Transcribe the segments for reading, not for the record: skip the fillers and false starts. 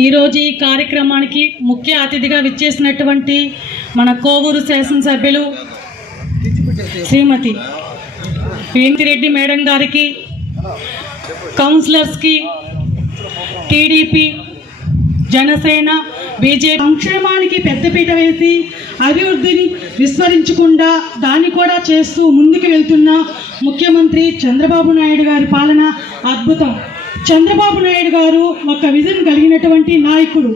ఈరోజు ఈ కార్యక్రమానికి ముఖ్య అతిథిగా విచ్చేసినటువంటి మన కోవూరు శాసనసభ్యులు శ్రీమతి వేమిరెడ్డి మేడం గారికి, కౌన్సిలర్స్కి, టీడీపీ, జనసేన, బీజేపీ సంక్షేమానికి పెద్దపీట వేసి అభివృద్ధిని విస్మరించకుండా దాన్ని కూడా చేస్తూ ముందుకు వెళ్తున్న ముఖ్యమంత్రి చంద్రబాబు నాయుడు గారి పాలన అద్భుతం. చంద్రబాబు నాయుడు గారు ఒక విజన్ కలిగినటువంటి నాయకుడు.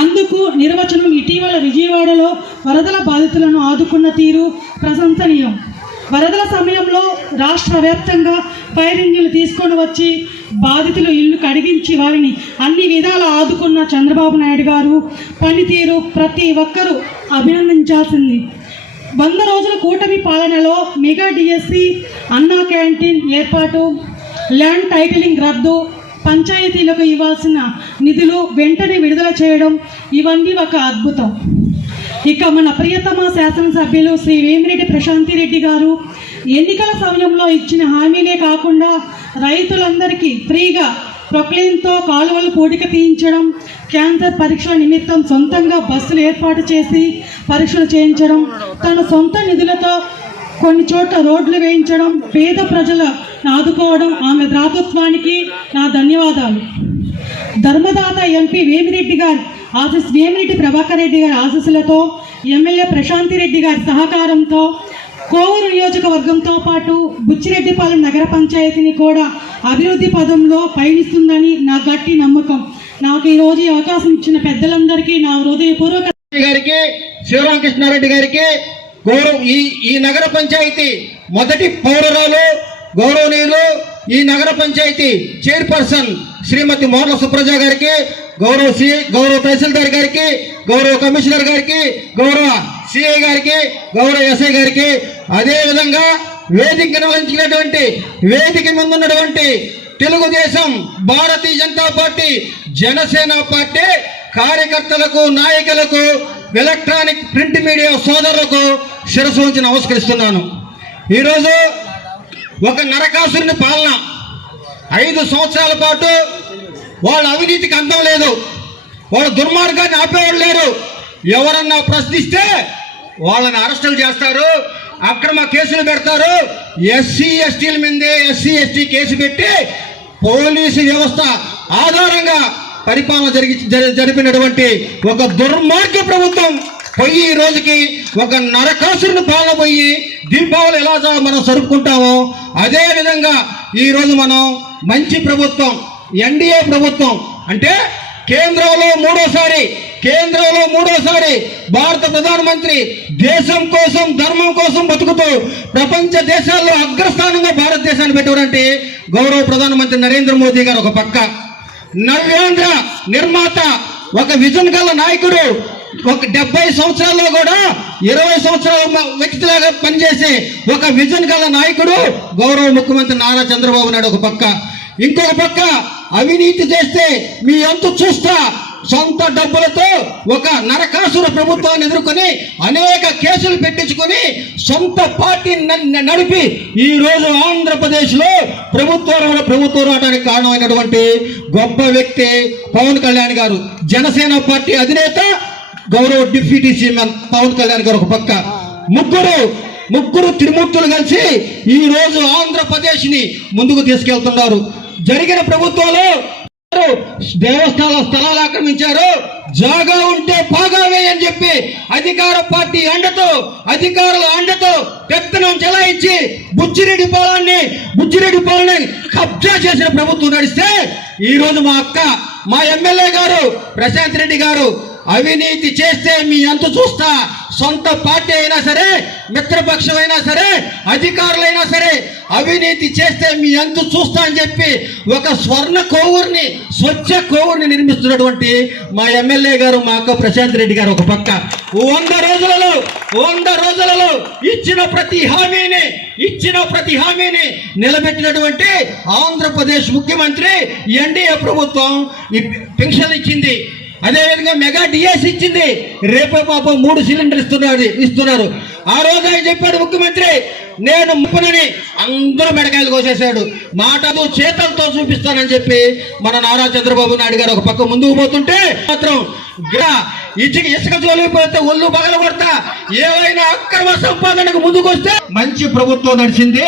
అందుకు నిర్వచనం ఇటీవల విజయవాడలో వరదల బాధితులను ఆదుకున్న తీరు ప్రశంసనీయం. వరదల సమయంలో రాష్ట్ర వ్యాప్తంగా ఫైర్ ఇంజిన్లు తీసుకొని వచ్చి బాధితులు ఇల్లు కడిగించి వారిని అన్ని విధాలా ఆదుకున్న చంద్రబాబు నాయుడు గారు పనితీరు ప్రతి ఒక్కరూ అభినందించాల్సింది. 100 రోజుల కూటమి పాలనలో మెగా డిఎస్సి, అన్నా క్యాంటీన్ ఏర్పాటు, ల్యాండ్ టైటిలింగ్ రద్దు, పంచాయతీలకు ఇవ్వాల్సిన నిధులు వెంటనే విడుదల చేయడం, ఇవన్నీ ఒక అద్భుతం. ఇక మన ప్రియతమ శాసనసభ్యులు శ్రీ వేమిరెడ్డి ప్రశాంతిరెడ్డి గారు ఎన్నికల సమయంలో ఇచ్చిన హామీనే కాకుండా రైతులందరికీ ఫ్రీగా ప్రొక్లైన్తో కాలువలు పూడిక తీయించడం, క్యాన్సర్ పరీక్షల నిమిత్తం సొంతంగా బస్సులు ఏర్పాటు చేసి పరీక్షలు చేయించడం, తన సొంత నిధులతో కొన్ని చోట్ల రోడ్లు వేయించడం, పేద ప్రజలను ఆదుకోవడం, ఆమె దాతృత్వానికి నా ధన్యవాదాలు. ధర్మదాత ఎంపీ వేమిరెడ్డి ప్రభాకర్ రెడ్డి గారి ఆశీస్సులతో, ఎమ్మెల్యే ప్రశాంతిరెడ్డి గారి సహకారంతో కోవూరు నియోజకవర్గంతో పాటు బుచ్చిరెడ్డిపాలెం నగర పంచాయతీని కూడా అభివృద్ధి పదంలో పయనిస్తుందని నా గట్టి నమ్మకం. నాకు ఈరోజు అవకాశం ఇచ్చిన పెద్దలందరికీ నా హృదయపూర్వక గారికి, శివరామకృష్ణారెడ్డి గారికి, ఈ నగర పంచాయతీ మొదటి పౌరురాలు గౌరవనీయులు, ఈ నగర పంచాయతీ చైర్పర్సన్ శ్రీమతి మోర్ల సుప్రజ గారికి, గౌరవ తహసీల్దార్ గారికి, గౌరవ కమిషనర్ గారికి, గౌరవ సిఐ గారికి, గౌరవ ఎస్ఐ గారికి, అదేవిధంగా వేదిక ముందున్నటువంటి తెలుగుదేశం, భారతీయ జనతా పార్టీ, జనసేన పార్టీ కార్యకర్తలకు, నాయకులకు, ఎలక్ట్రానిక్ ప్రింట్ మీడియా సోదరులకు శిరస్సు ఉంచి నమస్కరిస్తున్నాను. ఈరోజు ఒక నరకాసురుని పాలన 5 సంవత్సరాల పాటు వాళ్ళ అవినీతికి అంతం లేదు, వాళ్ళ దుర్మార్గాన్ని ఆపేవాళ్ళు లేరు. ఎవరన్నా ప్రశ్నిస్తే వాళ్ళని అరెస్టులు చేస్తారు, అక్రమ కేసులు పెడతారు. ఎస్సీ ఎస్టీల మీదే ఎస్సీ ఎస్టీ కేసు పెట్టి పోలీసు వ్యవస్థ ఆధారంగా పరిపాలన జరిపినటువంటి ఒక దుర్మార్గ ప్రభుత్వం పోయి ఈ రోజుకి ఒక నరకాసురుని పాలన పోయి దీపావళి ఎలా మనం జరుపుకుంటామో అదే విధంగా ఈరోజు మనం మంచి ప్రభుత్వం, ఎన్డీఏ ప్రభుత్వం అంటే కేంద్రంలో మూడోసారి భారత ప్రధానమంత్రి దేశం కోసం, ధర్మం కోసం బతుకుతూ ప్రపంచ దేశాల్లో అగ్రస్థానంగా భారతదేశాన్ని పెట్టారంటే గౌరవ ప్రధానమంత్రి నరేంద్ర మోదీ గారు ఒక పక్క, నవ్యాంధ్ర నిర్మాత, ఒక విజన్ గల నాయకుడు, ఒక 70 సంవత్సరాల్లో కూడా 20 సంవత్సరాల వ్యక్తిలాగా పనిచేసే ఒక విజన్ గల నాయకుడు గౌరవ ముఖ్యమంత్రి నారా చంద్రబాబు నాయుడు ఒక పక్క. ఇంకొక పక్క అవినీతి చేస్తే మీ అంతు చూస్తా సొంత డబ్బులతో ఒక నరకాసుర ప్రభుత్వాన్ని ఎదుర్కొని అనేక కేసులు పెట్టించుకొని సొంత పార్టీని నడిపి ఈ రోజు ఆంధ్రప్రదేశ్ లో ప్రభుత్వం రావడానికి కారణమైనటువంటి గొప్ప వ్యక్తి పవన్ కళ్యాణ్ గారు, జనసేన పార్టీ అధినేత, గౌరవ డిప్యూటీ సీఎం పవన్ కళ్యాణ్ గారు ఒక పక్క. ముగ్గురు త్రిమూర్తులు కలిసి ఈ రోజు ఆంధ్రప్రదేశ్ ని ముందుకు తీసుకెళ్తున్నారు. జరిగిన ప్రభుత్వంలో దేవస్థాన స్థలాలు ఆక్రమించారు, జాగా ఉంటే పాగావే అని చెప్పి అధికార పార్టీ అధికారుల అండతో పెత్తనం చెలాయించి బుచ్చిరెడ్డిపాలెంని కబ్జా చేసిన ప్రభుత్వం నడిస్తే ఈ రోజు మా ఎమ్మెల్యే గారు ప్రశాంత్ రెడ్డి గారు అవినీతి చేస్తే మీ అంతు చూస్తా, సొంత పార్టీ అయినా సరే, మిత్రపక్షం అయినా సరే, అధికారులైనా సరే అవినీతి చేస్తే మీ అంతు చూస్తా అని చెప్పి ఒక స్వచ్ఛ కోవూరిని నిర్మిస్తున్నటువంటి మా ఎమ్మెల్యే గారు, మా అక్క ప్రశాంత్ రెడ్డి గారు ఒక పక్క. 100 రోజులలో ఇచ్చిన ప్రతి హామీని నిలబెట్టినటువంటి ఆంధ్రప్రదేశ్ ముఖ్యమంత్రి, ఎన్డీఏ ప్రభుత్వం పెన్షన్ ఇచ్చింది, అదేవిధంగా మెగా డిఎస్ ఇచ్చింది, రేపే పాపం 3 సిలిండర్ ఇస్తున్నారు. ఆ రోజు ఆయన చెప్పాడు ముఖ్యమంత్రి, నేను ముప్పనని అందరూ మెడకాయలు కోసేశాడు. మాటలు చేతలతో చూపిస్తానని చెప్పి మన నారా చంద్రబాబు నాయుడు గారు ఒక పక్క ముందుకు పోతుంటే మాత్రం ఇసుక జోలిపోతే ఒళ్ళు పగల కొడతా, ఏవైనా అక్రమ సంపాదనకు ముందుకు వస్తే మంచి ప్రభుత్వం నడిచింది.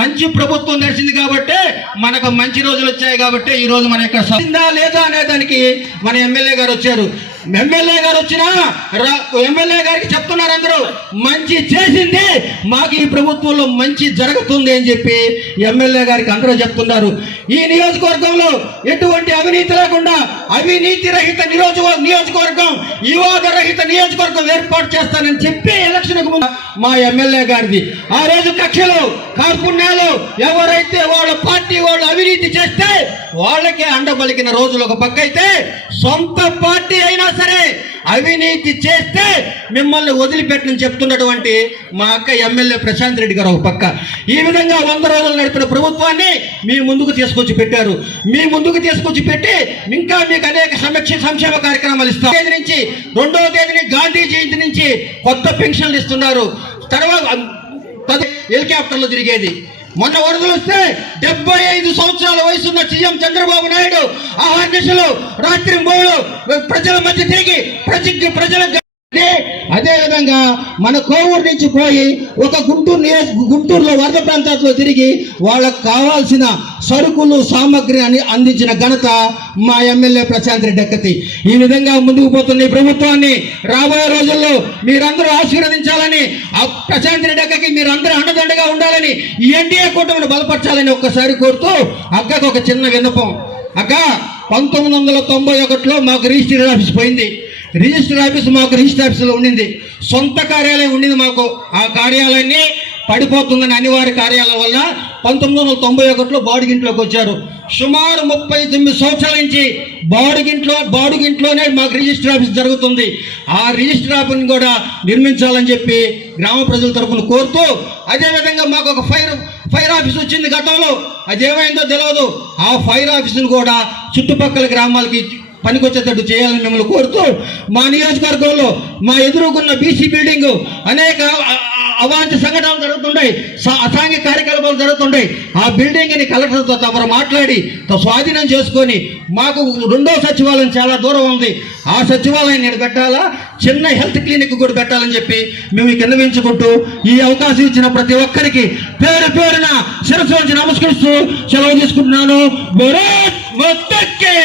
మంచి ప్రభుత్వం నడిచింది కాబట్టి మనకు మంచి రోజులు వచ్చాయి. కాబట్టి ఈ రోజు మన ఇక్కడ సాధిందా లేదా అనే దానికి మన ఎమ్మెల్యే గారు వచ్చారు. ఎమ్మెల్యే గారు వచ్చినా ఎమ్మెల్యే గారికి చెప్తున్నారు అందరూ, మంచి చేసింది మాకు ఈ ప్రభుత్వంలో మంచి జరుగుతుంది అని చెప్పి ఎమ్మెల్యే గారికి అందరూ చెప్తున్నారు. ఈ నియోజకవర్గంలో ఎటువంటి అవినీతి లేకుండా అవినీతి రహిత నియోజకవర్గం, వివాద రహిత నియోజకవర్గం ఏర్పాటు చేస్తానని చెప్పి ఎలక్షన్కు ముందు మా ఎమ్మెల్యే గారిది. ఆ రోజు కక్షలు కార్పుణ్యాలు ఎవరైతే వాళ్ళ పార్టీ వాళ్ళు అవినీతి చేస్తే వాళ్ళకే అండబలికిన రోజులు ఒక పక్క అయితే, సొంత పార్టీ అయినా సరే అవినీతి చేస్తే మిమ్మల్ని వదిలిపెట్టని చెప్తున్నటువంటి మా అక్క ఎమ్మెల్యే ప్రశాంత్ రెడ్డి గారు ఒక పక్క. ఈ విధంగా 100 రోజులు నడిపిన ప్రభుత్వాన్ని మీ ముందుకు తీసుకొచ్చి పెట్టారు. మీ ముందుకు తీసుకొచ్చి పెట్టి ఇంకా మీకు అనేక సంక్షేమ కార్యక్రమాలు ఇస్తారు. తేదీ నుంచి 2వ తేదీని గాంధీ జయంతి నుంచి కొత్త పెన్షన్లు ఇస్తున్నారు. తర్వాత హెలికాప్టర్లు తిరిగేది. మొన్న వరదలు వస్తే 75 సంవత్సరాల వయసున్న సీఎం చంద్రబాబు నాయుడు ఆహర్నిశలు రాత్రి మూడు ప్రజల మధ్య తిరిగి ప్రజల అదే విధంగా మన కోవూరు నుంచి పోయి ఒక గుంటూరులో వరద ప్రాంతాల్లో తిరిగి వాళ్ళకు కావాల్సిన సరుకులు సామగ్రి అందించిన ఘనత మా ఎమ్మెల్యే ప్రశాంత్ రెడ్డి అక్కతి. ఈ విధంగా ముందుకు పోతున్న ఈ ప్రభుత్వాన్ని రాబోయే రోజుల్లో మీరందరూ ఆశీర్వదించాలని, ఆ ప్రశాంత్ రెడ్డి అక్కకి మీరందరూ అండదండగా ఉండాలని, ఈ ఎన్డీఏ కూటమిని బలపరచాలని ఒక్కసారి కోరుతూ అక్కకు ఒక చిన్న విన్నపం. అక్క 1991లో మాకు రిజిస్టర్ ఆఫీస్ పోయింది. రిజిస్టర్ ఆఫీస్ మాకు రిజిస్టర్ ఆఫీసులో ఉండింది. సొంత కార్యాలయం ఉండింది మాకు. ఆ కార్యాలయాన్ని పడిపోతుందని అనివార్య కార్యాలయం వల్ల 1991లో బాడుగింట్లోకి వచ్చారు. సుమారు 39 సంవత్సరాల నుంచి బాడుగింట్లోనే మాకు రిజిస్టర్ ఆఫీస్ జరుగుతుంది. ఆ రిజిస్టర్ ఆఫీస్ని కూడా నిర్మించాలని చెప్పి గ్రామ ప్రజల తరఫున కోరుతూ, అదేవిధంగా మాకు ఒక ఫైర్ ఆఫీస్ వచ్చింది గతంలో, అదేమైందో తెలియదు. ఆ ఫైర్ ఆఫీసును కూడా చుట్టుపక్కల గ్రామాలకి పనికొచ్చేటట్టు చేయాలని మిమ్మల్ని కోరుతూ, మా నియోజకవర్గంలో మా ఎదురుకున్న బీసీ బిల్డింగ్ అనేక అవాంఛ సంఘటనలు జరుగుతుంటాయి, అసాంఘిక కార్యకలాపాలు జరుగుతుంటాయి. ఆ బిల్డింగ్ని కలెక్టర్తో తమరు మాట్లాడి స్వాధీనం చేసుకొని మాకు 2వ సచివాలయం చాలా దూరం ఉంది, ఆ సచివాలయాన్ని నేను పెట్టాలా, చిన్న హెల్త్ క్లినిక్ కూడా పెట్టాలని చెప్పి మేము విన్నవించుకుంటూ, ఈ అవకాశం ఇచ్చిన ప్రతి ఒక్కరికి పేరు పేరున శిరస్సు వంచి నమస్కరిస్తూ సెలవు తీసుకుంటున్నాను. భారత్ మాతా కీ